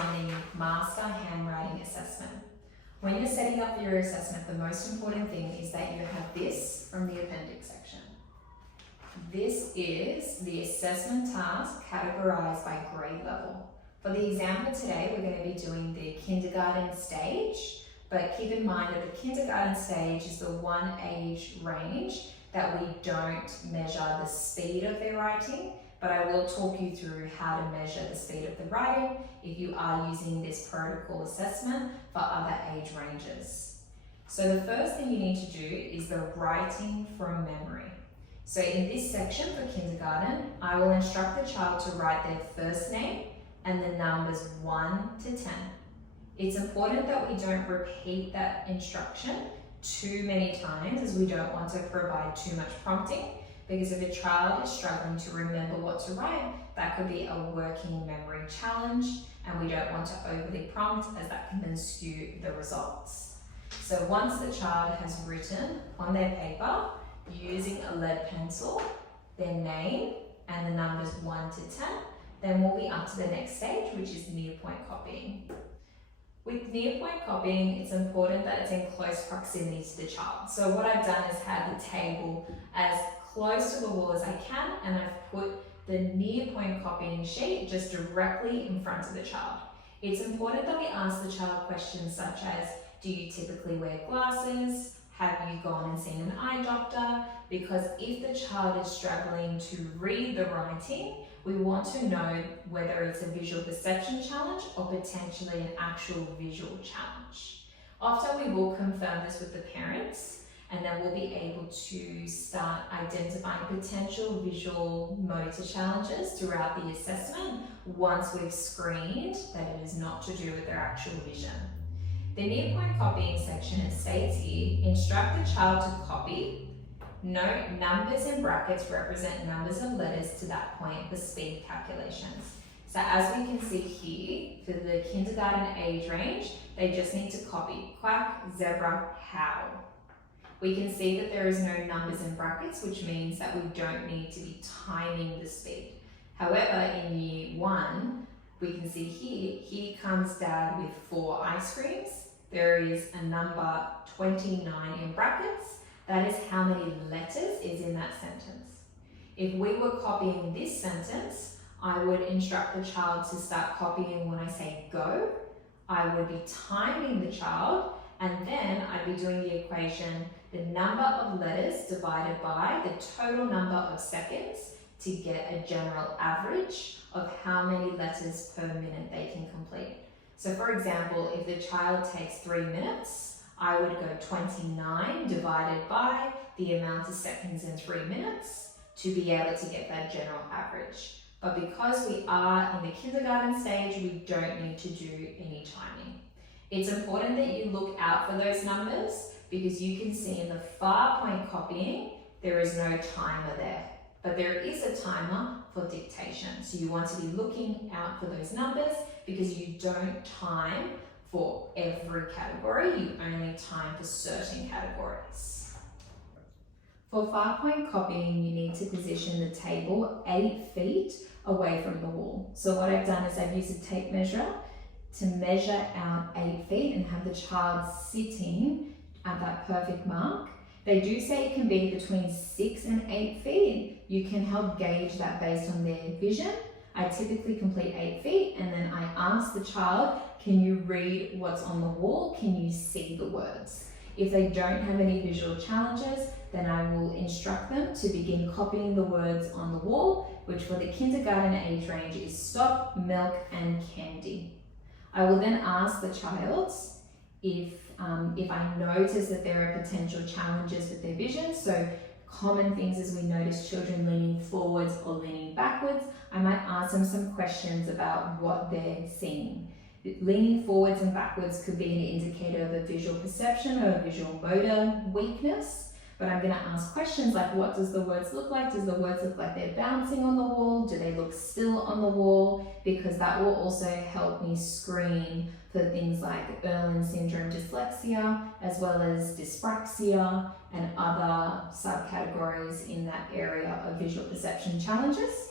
on the McMaster handwriting assessment. When you're setting up your assessment, the most important thing is that you have this from the appendix section. This is the assessment task categorized by grade level. For the example today, we're going to be doing the kindergarten stage, but keep in mind that the kindergarten stage is the one age range that we don't measure the speed of their writing, but I will talk you through how to measure the speed of the writing if you are using this protocol assessment for other age ranges. So the first thing you need to do is the writing from memory. So in this section for kindergarten, I will instruct the child to write their first name and the numbers 1 to 10. It's important that we don't repeat that instruction too many times, as we don't want to provide too much prompting, because if a child is struggling to remember what to write, that could be a working memory challenge, and we don't want to overly prompt, as that can then skew the results. So once the child has written on their paper using a lead pencil their name and the numbers 1 to 10, then we'll be up to the next stage, which is near-point copying. With near-point copying, it's important that it's in close proximity to the child. So what I've done is had the table as close to the wall as I can, and I've put the near-point copying sheet just directly in front of the child. It's important that we ask the child questions such as, do you typically wear glasses? Have you gone and seen an eye doctor? Because if the child is struggling to read the writing, we want to know whether it's a visual perception challenge or potentially an actual visual challenge. Often we will confirm this with the parents, and then we'll be able to start identifying potential visual motor challenges throughout the assessment once we've screened that it is not to do with their actual vision. The near-point copying section, it states here, instruct the child to copy. Note numbers in brackets represent numbers of letters to that point for speed calculations. So as we can see here, for the kindergarten age range, they just need to copy quack, zebra, how. We can see that there is no numbers in brackets, which means that we don't need to be timing the speed. However, in year 1, we can see here comes dad with 4 ice creams. There is a number 29 in brackets. That is how many letters is in that sentence. If we were copying this sentence, I would instruct the child to start copying when I say go. I would be timing the child, and then I'd be doing the equation, the number of letters divided by the total number of seconds to get a general average of how many letters per minute they can complete. So for example, if the child takes 3 minutes, I would go 29 divided by the amount of seconds in 3 minutes to be able to get that general average. But because we are in the kindergarten stage, we don't need to do any timing. It's important that you look out for those numbers, because you can see in the far point copying, there is no timer there, but there is a timer for dictation. So you want to be looking out for those numbers, because you don't time for every category, you only time for certain categories. For far point copying, you need to position the table 8 feet away from the wall. So what I've done is I've used a tape measure to measure out 8 feet and have the child sitting at that perfect mark. They do say it can be between 6 and 8 feet. You can help gauge that based on their vision. I typically complete 8 feet, and then I ask the child, can you read what's on the wall? Can you see the words? If they don't have any visual challenges, then I will instruct them to begin copying the words on the wall, which for the kindergarten age range is stop, milk, and candy. I will then ask the child if I notice that there are potential challenges with their vision. So common things as we notice children leaning forwards or leaning backwards, I might ask them some questions about what they're seeing. Leaning forwards and backwards could be an indicator of a visual perception or a visual motor weakness, but I'm going to ask questions like, what does the words look like? Does the words look like they're bouncing on the wall? Do they look still on the wall? Because that will also help me screen for things like Erlen syndrome dyslexia, as well as dyspraxia and other subcategories in that area of visual perception challenges.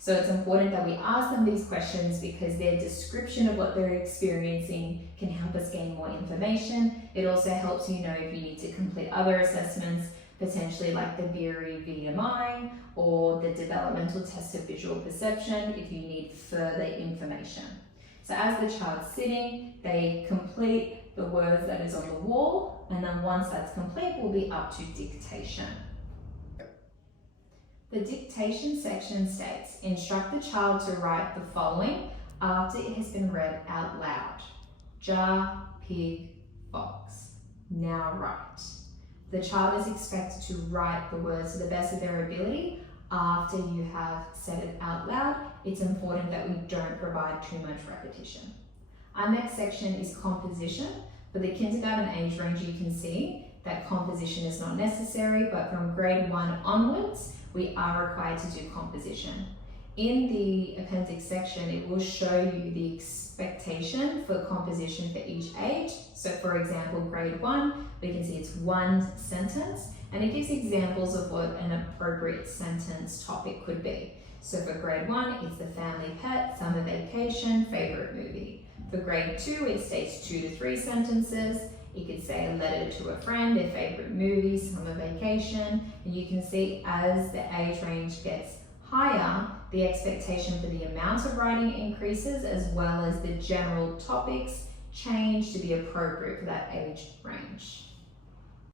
So it's important that we ask them these questions because their description of what they're experiencing can help us gain more information. It also helps you know if you need to complete other assessments, potentially like the Beery VMI or the developmental test of visual perception if you need further information. So as the child's sitting, they complete the words that is on the wall, and then once that's complete, we'll be up to dictation. The dictation section states, instruct the child to write the following after it has been read out loud. Jar, pig, fox. Now write. The child is expected to write the words to the best of their ability after you have said it out loud. It's important that we don't provide too much repetition. Our next section is composition. For the kindergarten age range, you can see that composition is not necessary, but from grade 1 onwards, we are required to do composition. In the appendix section, it will show you the expectation for composition for each age. So for example, grade 1, we can see it's 1 sentence, and it gives examples of what an appropriate sentence topic could be. So for grade 1, it's the family pet, summer vacation, favorite movie. For grade 2, it states 2 to 3 sentences. You could say a letter to a friend, their favorite movie, summer vacation. And you can see as the age range gets higher, the expectation for the amount of writing increases, as well as the general topics change to be appropriate for that age range.